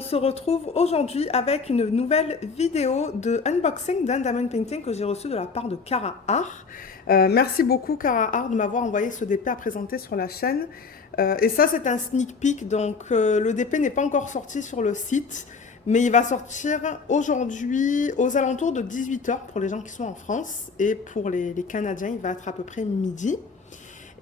on se retrouve aujourd'hui avec une nouvelle vidéo de unboxing d'un diamond painting que j'ai reçu de la part de Cara Art. Merci beaucoup Cara Art de m'avoir envoyé ce DP à présenter sur la chaîne. Et ça c'est un sneak peek, donc le DP n'est pas encore sorti sur le site, mais il va sortir aujourd'hui aux alentours de 18 h pour les gens qui sont en France, et pour les Canadiens il va être à peu près midi.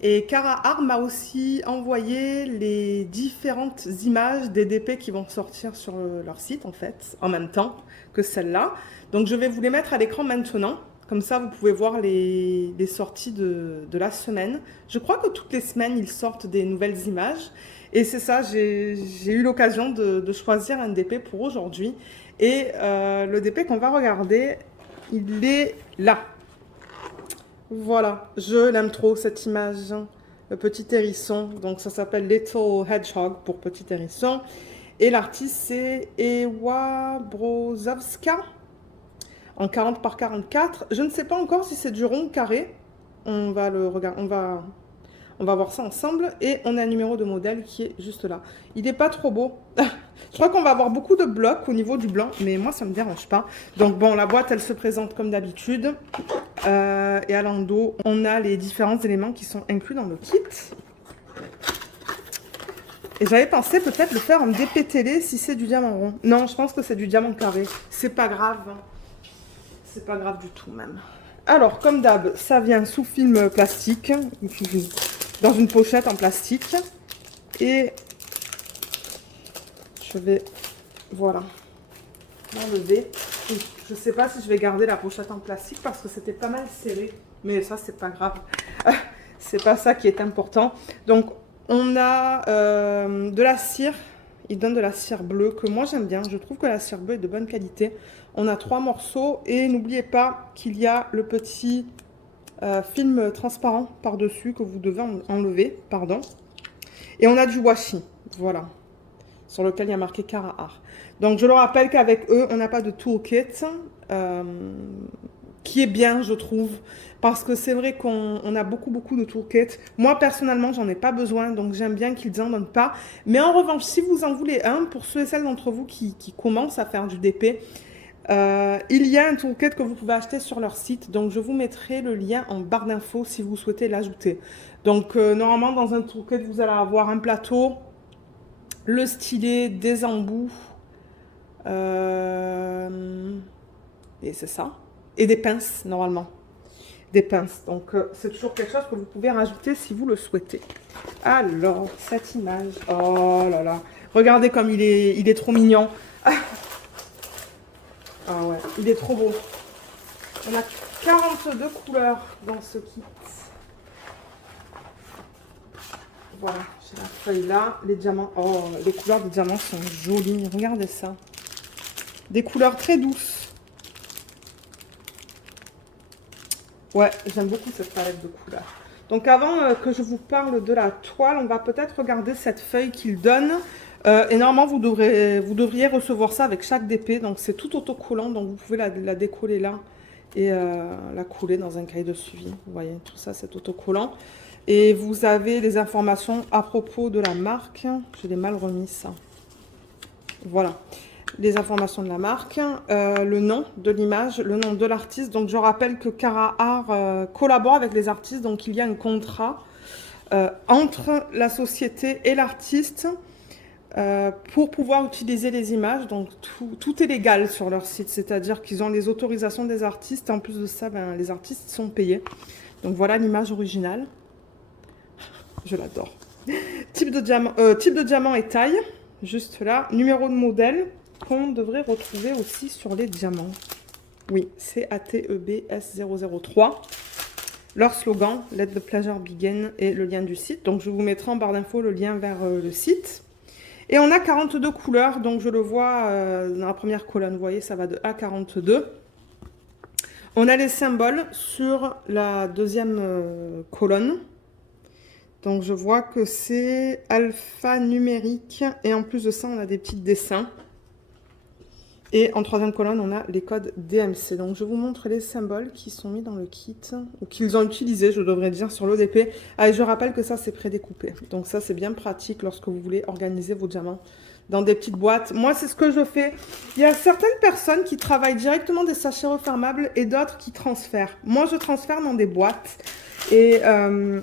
Et Cara Art m'a aussi envoyé les différentes images des DP qui vont sortir sur leur site en fait, en même temps que celle-là. Donc je vais vous les mettre à l'écran maintenant, comme ça vous pouvez voir les sorties de la semaine. Je crois que toutes les semaines ils sortent des nouvelles images. Et c'est ça, j'ai eu l'occasion de choisir un DP pour aujourd'hui. Et le DP qu'on va regarder, il est là. Voilà, je l'aime trop cette image, le petit hérisson, donc ça s'appelle Little Hedgehog pour petit hérisson. Et l'artiste c'est Ewa Brozowska en 40 par 44. Je ne sais pas encore si c'est du rond ou carré, on va le regarder, on va voir ça ensemble. Et on a un numéro de modèle qui est juste là. Il n'est pas trop beau. Je crois qu'on va avoir beaucoup de blocs au niveau du blanc, mais moi ça ne me dérange pas. Donc bon, la boîte elle se présente comme d'habitude. Et à l'endos, on a les différents éléments qui sont inclus dans le kit. Et j'avais pensé peut-être le faire en DP télé si c'est du diamant rond. Non, je pense que c'est du diamant carré. C'est pas grave. C'est pas grave du tout même. Alors, comme d'hab, ça vient sous film plastique, dans une pochette en plastique. Et je vais, voilà, l'enlever. Je sais pas si je vais garder la pochette en plastique parce que c'était pas mal serré. Mais ça, c'est pas grave. C'est pas ça qui est important. Donc, on a de la cire. Il donne de la cire bleue que moi j'aime bien. Je trouve que la cire bleue est de bonne qualité. On a 3 morceaux. Et n'oubliez pas qu'il y a le petit film transparent par-dessus que vous devez enlever. Pardon. Et on a du washi. Voilà. Sur lequel il y a marqué Cara Art. Donc je le rappelle qu'avec eux, on n'a pas de toolkit, qui est bien, je trouve, parce que c'est vrai qu'on a beaucoup de toolkits. Moi, personnellement, j'en ai pas besoin, donc j'aime bien qu'ils en donnent pas. Mais en revanche, si vous en voulez un, pour ceux et celles d'entre vous qui commencent à faire du DP, il y a un toolkit que vous pouvez acheter sur leur site. Donc je vous mettrai le lien en barre d'infos si vous souhaitez l'ajouter. Donc normalement, dans un toolkit, vous allez avoir un plateau, le stylet, des embouts, et c'est ça, et des pinces normalement, des pinces. Donc c'est toujours quelque chose que vous pouvez rajouter si vous le souhaitez. Alors cette image, oh là là, regardez comme il est trop mignon. Ah ouais, il est trop beau. On a 42 couleurs dans ce kit. Voilà, j'ai la feuille là, les diamants. Oh, les couleurs des diamants sont jolies. Regardez ça. Des couleurs très douces. Ouais, j'aime beaucoup cette palette de couleurs. Donc avant que je vous parle de la toile, on va peut-être regarder cette feuille qu'il donne. Et normalement, vous devriez recevoir ça avec chaque DP. Donc c'est tout autocollant, donc vous pouvez la décoller là et la couler dans un cahier de suivi. Vous voyez, tout ça c'est autocollant. Et vous avez les informations à propos de la marque. Je l'ai mal remis ça. Voilà. Les informations de la marque, le nom de l'image, le nom de l'artiste. Donc je rappelle que Cara Art collabore avec les artistes. Donc il y a un contrat entre la société et l'artiste pour pouvoir utiliser les images. Donc tout est légal sur leur site. C'est-à-dire qu'ils ont les autorisations des artistes. En plus de ça, ben, les artistes sont payés. Donc voilà l'image originale. Je l'adore. Type de diamant et taille, juste là. Numéro de modèle qu'on devrait retrouver aussi sur les diamants. Oui, c'est ATEB S003. Leur slogan, Let the pleasure begin, et le lien du site. Donc je vous mettrai en barre d'infos le lien vers le site. Et on a 42 couleurs, donc je le vois dans la première colonne. Vous voyez, ça va de A à 42. On a les symboles sur la deuxième colonne. Donc je vois que c'est alphanumérique et en plus de ça on a des petits dessins. Et en troisième colonne on a les codes DMC. Donc je vous montre les symboles qui sont mis dans le kit, ou qu'ils ont utilisé je devrais dire sur l'ODP. Ah, et je rappelle que ça c'est prédécoupé. Donc ça c'est bien pratique lorsque vous voulez organiser vos diamants. dans des petites boîtes. Moi, c'est ce que je fais. Il y a certaines personnes qui travaillent directement des sachets refermables et d'autres qui transfèrent. Moi, je transfère dans des boîtes. Et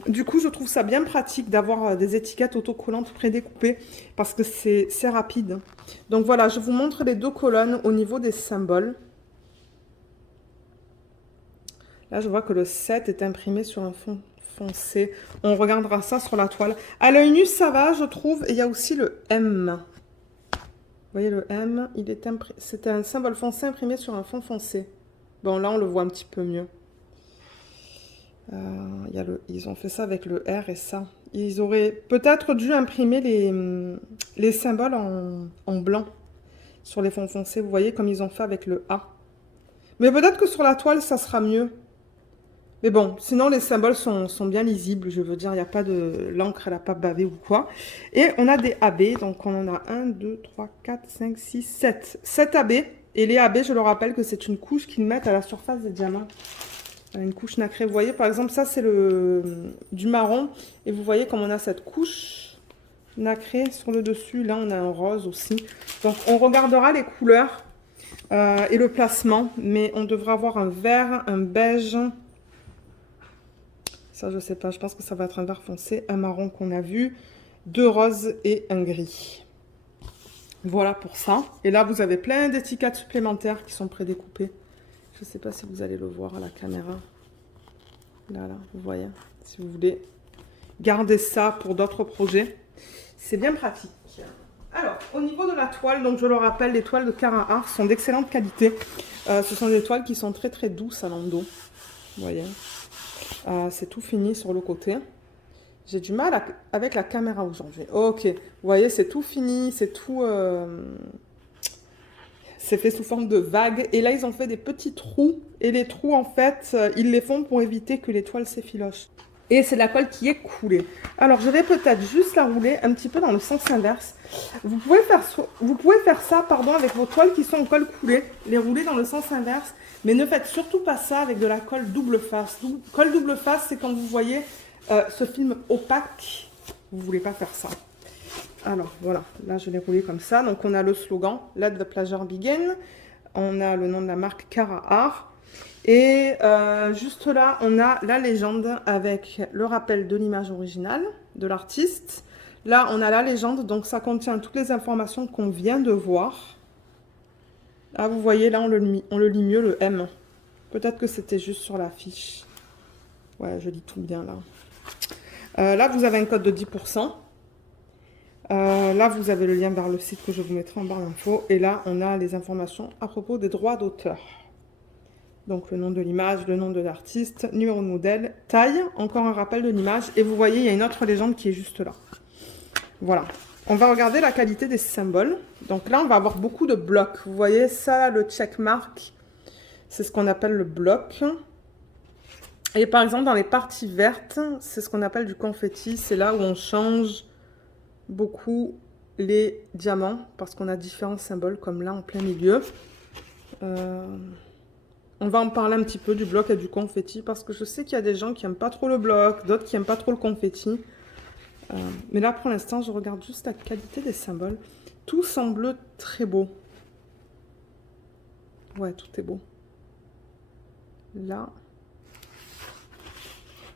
du coup, je trouve ça bien pratique d'avoir des étiquettes autocollantes prédécoupées parce que c'est rapide. Donc voilà, je vous montre les deux colonnes au niveau des symboles. Là, je vois que le 7 est imprimé sur un fond foncé. On regardera ça sur la toile. À l'œil nu, ça va, je trouve. Et il y a aussi le M. Vous voyez le M, c'était un symbole foncé imprimé sur un fond foncé. Bon, là, on le voit un petit peu mieux. Ils ont fait ça avec le R et ça. Ils auraient peut-être dû imprimer les symboles en blanc sur les fonds foncés. Vous voyez, comme ils ont fait avec le A. Mais peut-être que sur la toile, ça sera mieux. Mais bon, sinon les symboles sont bien lisibles, je veux dire, il n'y a pas de... L'encre, elle n'a pas bavé ou quoi. Et on a des AB, donc on en a 1, 2, 3, 4, 5, 6, 7. 7 AB. Et les AB, je le rappelle que c'est une couche qu'ils mettent à la surface des diamants. Une couche nacrée. Vous voyez, par exemple, ça c'est du marron. Et vous voyez comme on a cette couche nacrée sur le dessus. Là, on a un rose aussi. Donc, on regardera les couleurs et le placement. Mais on devra avoir un vert, un beige... Ça, je sais pas. Je pense que ça va être un vert foncé, un marron qu'on a vu, 2 roses et un gris. Voilà pour ça. Et là, vous avez plein d'étiquettes supplémentaires qui sont prédécoupées. Je ne sais pas si vous allez le voir à la caméra. Là, vous voyez. Si vous voulez garder ça pour d'autres projets, c'est bien pratique. Alors, au niveau de la toile, donc je le rappelle, les toiles de Carrara sont d'excellente qualité. Ce sont des toiles qui sont très très douces à l'endos. Vous voyez. C'est tout fini sur le côté. J'ai du mal avec la caméra aujourd'hui. Ok, vous voyez, c'est tout fini, c'est tout... c'est fait sous forme de vagues. Et là, ils ont fait des petits trous. Et les trous, en fait, ils les font pour éviter que les toiles s'effilochent. Et c'est de la colle qui est coulée. Alors, je vais peut-être juste la rouler un petit peu dans le sens inverse. Vous pouvez faire ça, pardon, avec vos toiles qui sont en colle coulée. Les rouler dans le sens inverse. Mais ne faites surtout pas ça avec de la colle double face. Colle double face, c'est quand vous voyez ce film opaque. Vous ne voulez pas faire ça. Alors, voilà. Là, je l'ai roulé comme ça. Donc, on a le slogan « Let the pleasure begin ». On a le nom de la marque Carrara. Et juste là, on a la légende avec le rappel de l'image originale de l'artiste. Là, on a la légende. Donc, ça contient toutes les informations qu'on vient de voir. Ah, vous voyez, là, on le lit mieux, le M. Peut-être que c'était juste sur la fiche. Ouais, je lis tout bien, là. Là, vous avez un code de 10%. Là, vous avez le lien vers le site que je vous mettrai en barre d'infos. Et là, on a les informations à propos des droits d'auteur. Donc, le nom de l'image, le nom de l'artiste, numéro de modèle, taille, encore un rappel de l'image. Et vous voyez, il y a une autre légende qui est juste là. Voilà. On va regarder la qualité des symboles. Donc là, on va avoir beaucoup de blocs. Vous voyez ça, le checkmark, c'est ce qu'on appelle le bloc. Et par exemple, dans les parties vertes, c'est ce qu'on appelle du confetti. C'est là où on change beaucoup les diamants parce qu'on a différents symboles comme là en plein milieu. On va en parler un petit peu du bloc et du confetti parce que je sais qu'il y a des gens qui n'aiment pas trop le bloc, d'autres qui n'aiment pas trop le confetti. Mais là, pour l'instant, je regarde juste la qualité des symboles. Tout semble très beau. Ouais, tout est beau. Là.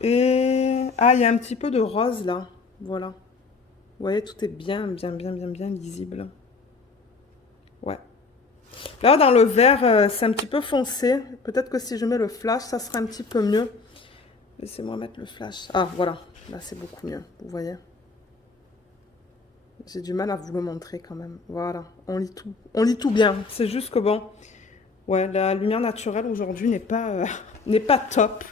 Et... ah, il y a un petit peu de rose, là. Voilà. Vous voyez, tout est bien lisible. Ouais. Là, dans le vert, c'est un petit peu foncé. Peut-être que si je mets le flash, ça sera un petit peu mieux. Laissez-moi mettre le flash. Ah, voilà. Là, c'est beaucoup mieux. Vous voyez? J'ai du mal à vous le montrer quand même. Voilà. On lit tout. On lit tout bien. C'est juste que bon... ouais, la lumière naturelle aujourd'hui n'est pas top.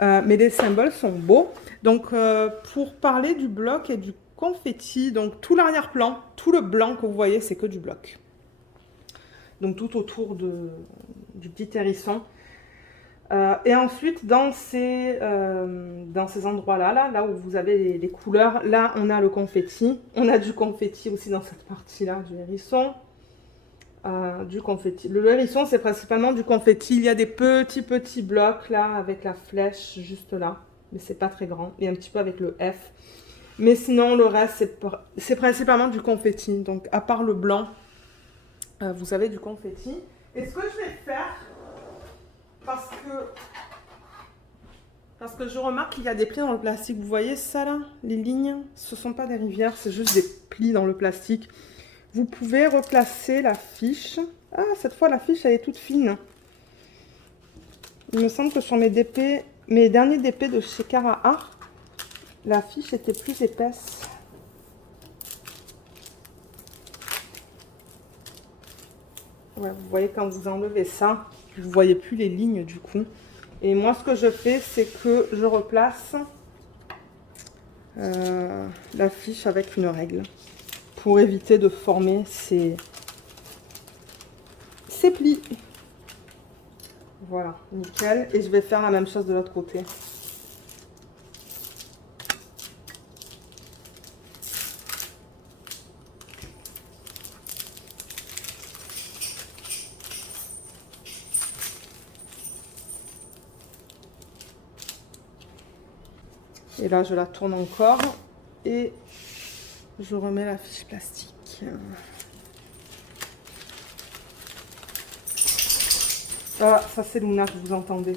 Mais les symboles sont beaux. Donc, pour parler du bloc et du confetti, donc tout l'arrière-plan, tout le blanc que vous voyez, c'est que du bloc. Donc, tout autour du petit hérisson. Et ensuite, dans ces endroits-là, là où vous avez les couleurs, là, on a le confetti. On a du confetti aussi dans cette partie-là du hérisson. Du confetti. Le hérisson, c'est principalement du confetti. Il y a des petits blocs là avec la flèche juste là, mais c'est pas très grand. Et un petit peu avec le F. Mais sinon, le reste, c'est principalement du confetti. Donc, à part le blanc, vous avez du confetti. Et ce que je vais faire, parce que je remarque qu'il y a des plis dans le plastique. Vous voyez ça là? Les lignes, ce ne sont pas des rivières, c'est juste des plis dans le plastique. Vous pouvez replacer la fiche. Ah, cette fois, la fiche, elle est toute fine. Il me semble que sur mes derniers DP de chez Cara Art, la fiche était plus épaisse. Ouais, vous voyez, quand vous enlevez ça, vous ne voyez plus les lignes du coup. Et moi, ce que je fais, c'est que je replace la fiche avec une règle pour éviter de former ces plis. Voilà, nickel. Et je vais faire la même chose de l'autre côté. Et là, je la tourne encore et je remets la fiche plastique. Voilà, ça c'est Luna que vous entendez.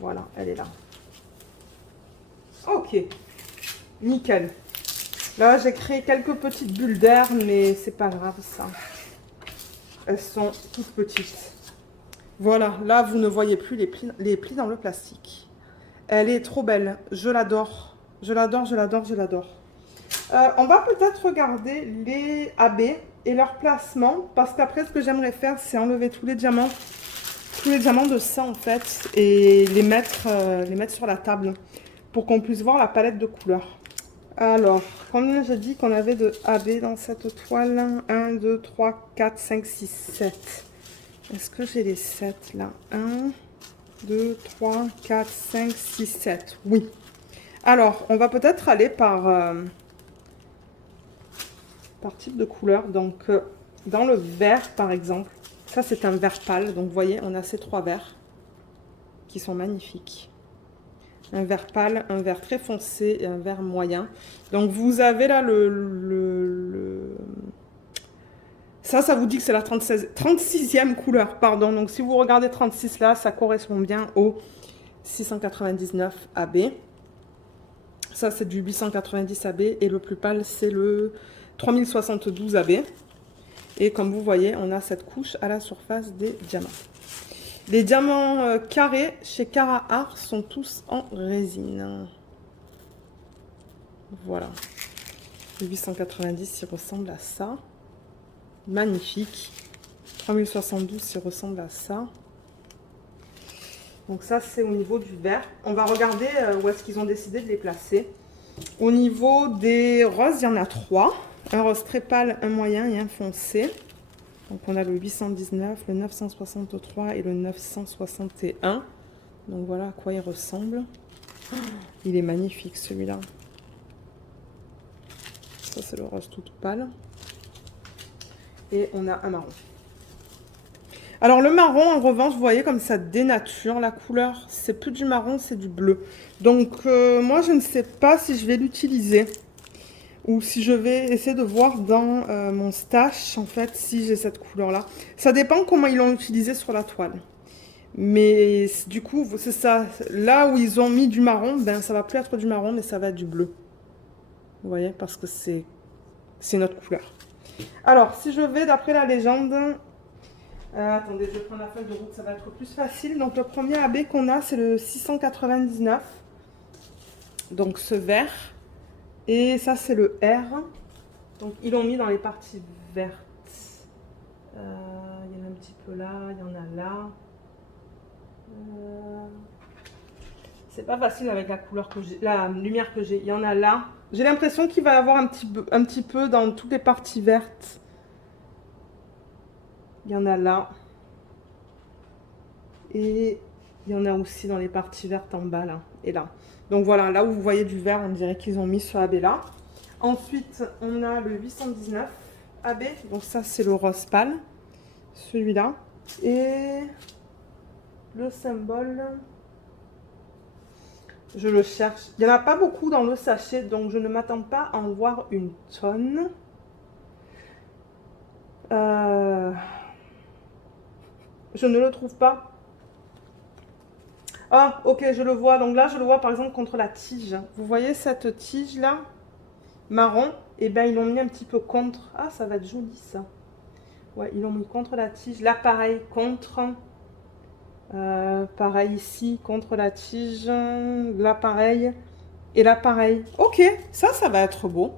Voilà, elle est là. Ok, nickel. Là, j'ai créé quelques petites bulles d'air, mais c'est pas grave ça. Elles sont toutes petites. Voilà, là, vous ne voyez plus les plis dans le plastique. Elle est trop belle. Je l'adore. Je l'adore, je l'adore, je l'adore. On va peut-être regarder les AB et leur placement. Parce qu'après, ce que j'aimerais faire, c'est enlever tous les diamants de ça, en fait. Et les mettre sur la table. Pour qu'on puisse voir la palette de couleurs. Alors, combien j'ai dit qu'on avait de AB dans cette toile? 1, 2, 3, 4, 5, 6, 7. Est-ce que j'ai les 7 là? 1, 2, 3, 4, 5, 6, 7. Oui. Alors, on va peut-être aller par type de couleur. Donc, dans le vert, par exemple. Ça, c'est un vert pâle. Donc, vous voyez, on a ces 3 verts qui sont magnifiques. Un vert pâle, un vert très foncé et un vert moyen. Donc, vous avez là Ça vous dit que c'est la 36e couleur, pardon. Donc, si vous regardez 36 là, ça correspond bien au 699 AB. Ça, c'est du 890 AB. Et le plus pâle, c'est le 3072 AB. Et comme vous voyez, on a cette couche à la surface des diamants. Les diamants carrés chez Cara Art sont tous en résine. Voilà. Le 890, il ressemble à ça. Magnifique. 3072, il ressemble à ça. Donc ça, c'est au niveau du vert. On va regarder où est-ce qu'ils ont décidé de les placer. Au niveau des roses, il y en a 3. Un rose très pâle, un moyen et un foncé. Donc on a le 819, le 963 et le 961. Donc voilà à quoi il ressemble. Il est magnifique celui-là. Ça, c'est le rose toute pâle. Et on a un marron. Alors le marron, en revanche, vous voyez comme ça dénature la couleur. C'est plus du marron, c'est du bleu. Donc moi, je ne sais pas si je vais l'utiliser. Ou si je vais essayer de voir dans mon stash, en fait, si j'ai cette couleur-là. Ça dépend comment ils l'ont utilisé sur la toile. Mais du coup, c'est ça. Là où ils ont mis du marron, ben ça va plus être du marron, mais ça va être du bleu. Vous voyez, parce que c'est notre couleur. Alors, si je vais d'après la légende... attendez, je vais prendre la feuille de route, ça va être plus facile. Donc, le premier AB qu'on a, c'est le 699. Donc, ce vert. Et ça, c'est le R. Donc, ils l'ont mis dans les parties vertes. Il y en a un petit peu là, il y en a là. C'est pas facile avec la couleur que j'ai, la lumière que j'ai. Il y en a là. J'ai l'impression qu'il va y avoir un petit peu dans toutes les parties vertes. Il y en a là. Et il y en a aussi dans les parties vertes en bas là et là. Donc voilà, là où vous voyez du vert, on dirait qu'ils ont mis ce AB là. Ensuite, on a le 819 AB. Donc ça, c'est le rose pâle. Celui-là. Et le symbole Je le cherche. Il n'y en a pas beaucoup dans le sachet, donc je ne m'attends pas à en voir une tonne. Je ne le trouve pas. Ah, ok, je le vois. Donc là, je le vois par exemple contre la tige. Vous voyez cette tige-là, marron? Et bien, ils l'ont mis un petit peu contre. Ah, ça va être joli, ça. Ouais, ils l'ont mis contre la tige. Là, pareil, contre. Pareil ici, contre la tige. Là, pareil. Et là, pareil. Ok, ça va être beau.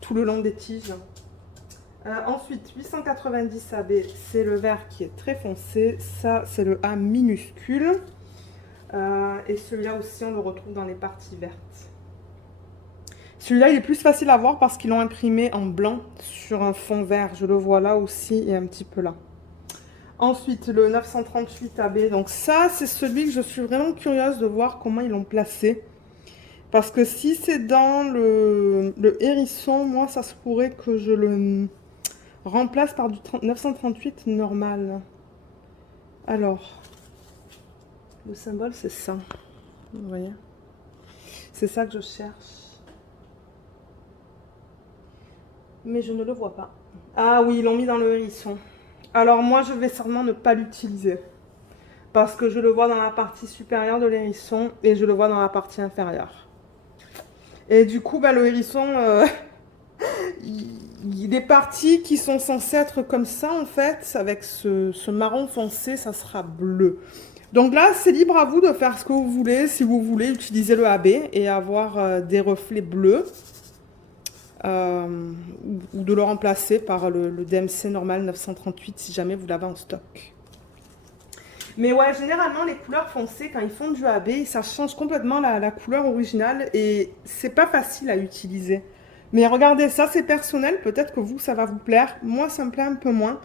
Tout le long des tiges. Ensuite, 890 AB, c'est le vert qui est très foncé. Ça, c'est le A minuscule. Et celui-là aussi, on le retrouve dans les parties vertes. Celui-là, il est plus facile à voir parce qu'ils l'ont imprimé en blanc sur un fond vert. Je le vois là aussi et un petit peu là. Ensuite, le 938 AB. Donc ça, c'est celui que je suis vraiment curieuse de voir comment ils l'ont placé. Parce que si c'est dans le hérisson, moi, ça se pourrait que je le remplace par du 938 normal. Alors, le symbole, c'est ça. Vous voyez? C'est ça que je cherche. Mais je ne le vois pas. Ah oui, ils l'ont mis dans le hérisson. Alors moi, je vais sûrement ne pas l'utiliser. Parce que je le vois dans la partie supérieure de l'hérisson et je le vois dans la partie inférieure. Et du coup, bah, le hérisson, des parties qui sont censées être comme ça, en fait, avec ce marron foncé, ça sera bleu. Donc là, c'est libre à vous de faire ce que vous voulez. Si vous voulez utiliser le AB et avoir des reflets bleus. Ou de le remplacer par le DMC normal 938 si jamais vous l'avez en stock. Mais ouais, généralement les couleurs foncées, quand ils font du AB, ça change complètement la couleur originale et c'est pas facile à utiliser. Mais regardez, ça c'est personnel, peut-être que vous ça va vous plaire. Moi ça me plaît un peu moins,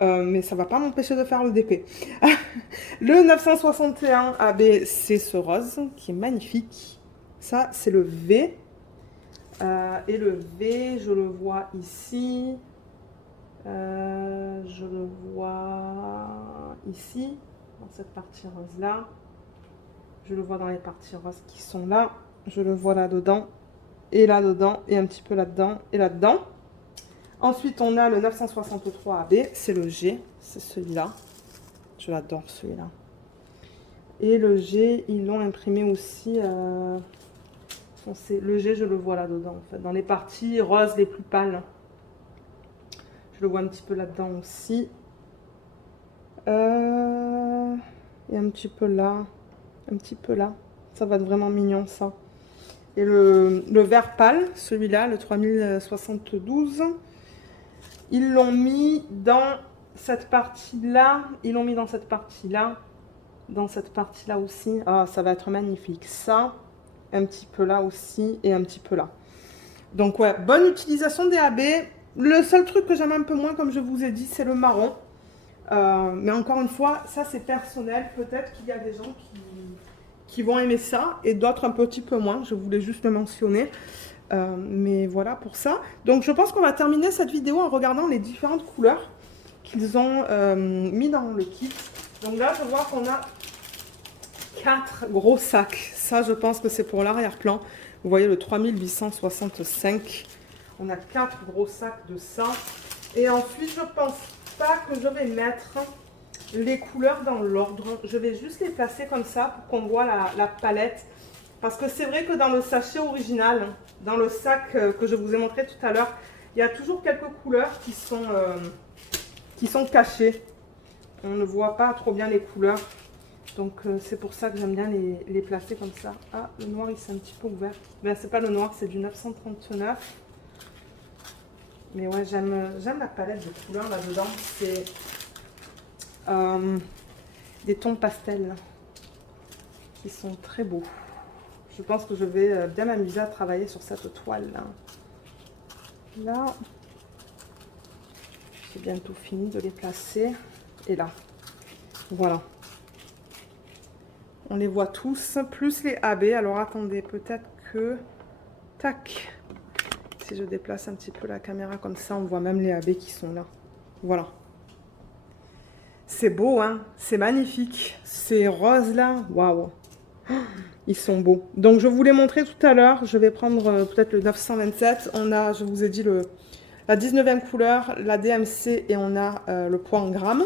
mais ça va pas m'empêcher de faire le DP. Le 961 AB, c'est ce rose qui est magnifique. Ça c'est le V. Et le V, je le vois ici. Je le vois ici, dans cette partie rose-là. Je le vois dans les parties roses qui sont là. Je le vois là-dedans, et là-dedans, et un petit peu là-dedans, et là-dedans. Ensuite, on a le 963 AB, c'est le G, c'est celui-là. Je l'adore, celui-là. Et le G, ils l'ont imprimé aussi... le G, je le vois là-dedans, en fait, dans les parties roses les plus pâles. Je le vois un petit peu là-dedans aussi. Et un petit peu là. Un petit peu là. Ça va être vraiment mignon, ça. Et le vert pâle, celui-là, le 3072, ils l'ont mis dans cette partie-là. Ils l'ont mis dans cette partie-là. Dans cette partie-là aussi. Ah, ça va être magnifique. Ça, un petit peu là aussi et un petit peu là. Donc ouais, bonne utilisation des AB. Le seul truc que j'aime un peu moins, comme je vous ai dit, c'est le marron. Mais encore une fois, ça c'est personnel. Peut-être qu'il y a des gens qui vont aimer ça et d'autres un petit peu moins. Je voulais juste le mentionner. Mais voilà pour ça. Donc je pense qu'on va terminer cette vidéo en regardant les différentes couleurs qu'ils ont mis dans le kit. Donc là, je vois qu'on a 4 gros sacs. Ça, je pense que c'est pour l'arrière-plan. Vous voyez le 3865. On a 4 gros sacs de ça. Et ensuite, je pense pas que je vais mettre les couleurs dans l'ordre. Je vais juste les placer comme ça pour qu'on voit la palette. Parce que c'est vrai que dans le sachet original, dans le sac que je vous ai montré tout à l'heure, il y a toujours quelques couleurs qui sont cachées. On ne voit pas trop bien les couleurs. Donc c'est pour ça que j'aime bien les placer comme ça. Ah, le noir il s'est un petit peu ouvert. Ben, c'est pas le noir, c'est du 939. Mais ouais, j'aime la palette de couleurs là-dedans. C'est des tons pastels qui sont très beaux. Je pense que je vais bien m'amuser à travailler sur cette toile là. Là, j'ai bientôt fini de les placer. Et là, voilà. On les voit tous, plus les AB. Alors attendez, peut-être que... Tac. Si je déplace un petit peu la caméra comme ça, on voit même les AB qui sont là. Voilà. C'est beau, hein? C'est magnifique. Ces roses là, waouh. Ils sont beaux. Donc, je vous l'ai montré tout à l'heure. Je vais prendre peut-être le 927. On a, je vous ai dit, la 19e couleur, la DMC et on a le poids en grammes.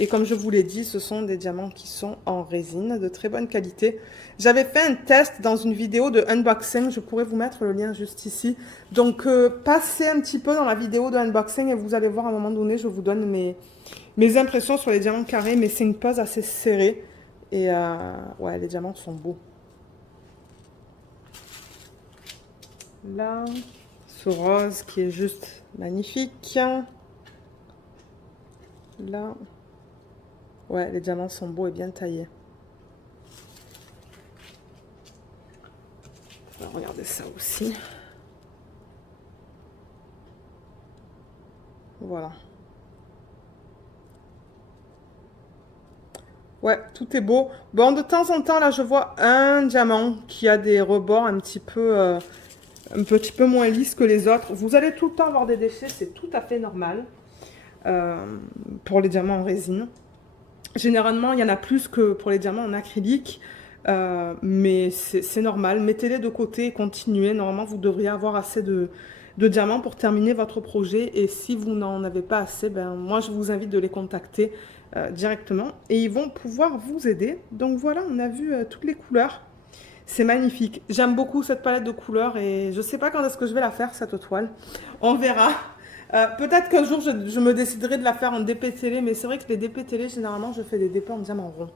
Et comme je vous l'ai dit, ce sont des diamants qui sont en résine de très bonne qualité. J'avais fait un test dans une vidéo de unboxing. Je pourrais vous mettre le lien juste ici. Donc, passez un petit peu dans la vidéo de unboxing et vous allez voir à un moment donné, je vous donne mes impressions sur les diamants carrés. Mais c'est une pose assez serrée. Et ouais, les diamants sont beaux. Là, ce rose qui est juste magnifique. Là, ouais, les diamants sont beaux et bien taillés. Alors, regardez ça aussi. Voilà. Ouais, tout est beau. Bon, de temps en temps, là, je vois un diamant qui a des rebords un petit peu moins lisses que les autres. Vous allez tout le temps avoir des déchets, c'est tout à fait normal pour les diamants en résine. Généralement, il y en a plus que pour les diamants en acrylique, mais c'est normal. Mettez-les de côté et continuez. Normalement, vous devriez avoir assez de diamants pour terminer votre projet. Et si vous n'en avez pas assez, ben, moi, je vous invite de les contacter directement. Et ils vont pouvoir vous aider. Donc voilà, on a vu toutes les couleurs. C'est magnifique. J'aime beaucoup cette palette de couleurs et je ne sais pas quand est-ce que je vais la faire, cette toile. On verra. Peut-être qu'un jour, je me déciderai de la faire en DP télé, mais c'est vrai que les DP télé, généralement, je fais des DP en diamant rond.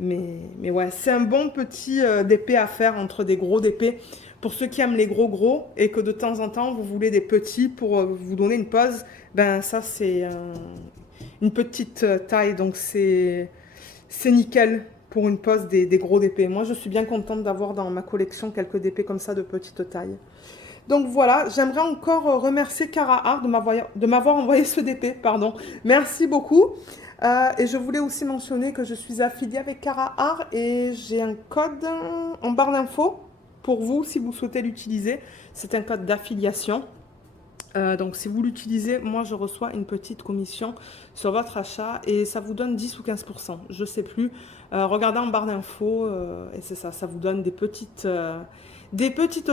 Mais ouais, c'est un bon petit DP à faire entre des gros DP. Pour ceux qui aiment les gros et que de temps en temps, vous voulez des petits pour vous donner une pause, ben ça, c'est une petite taille, donc c'est nickel pour une pose des gros DP. Moi, je suis bien contente d'avoir dans ma collection quelques DP comme ça de petite taille. Donc voilà, j'aimerais encore remercier Cara Art de m'avoir envoyé ce DP, pardon. Merci beaucoup. Et je voulais aussi mentionner que je suis affiliée avec Cara Art et j'ai un code en barre d'infos pour vous si vous souhaitez l'utiliser. C'est un code d'affiliation. Donc si vous l'utilisez, moi je reçois une petite commission sur votre achat et ça vous donne 10 ou 15%, je ne sais plus. Regardez en barre d'infos et c'est ça, ça vous donne des petites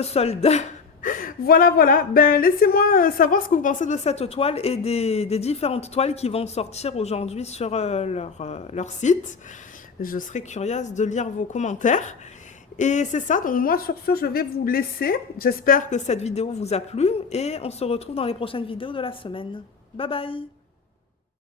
soldes. Voilà, voilà. Ben, laissez-moi savoir ce que vous pensez de cette toile et des différentes toiles qui vont sortir aujourd'hui sur leur site. Je serais curieuse de lire vos commentaires. Et c'est ça, donc moi sur ce, je vais vous laisser. J'espère que cette vidéo vous a plu et on se retrouve dans les prochaines vidéos de la semaine. Bye bye!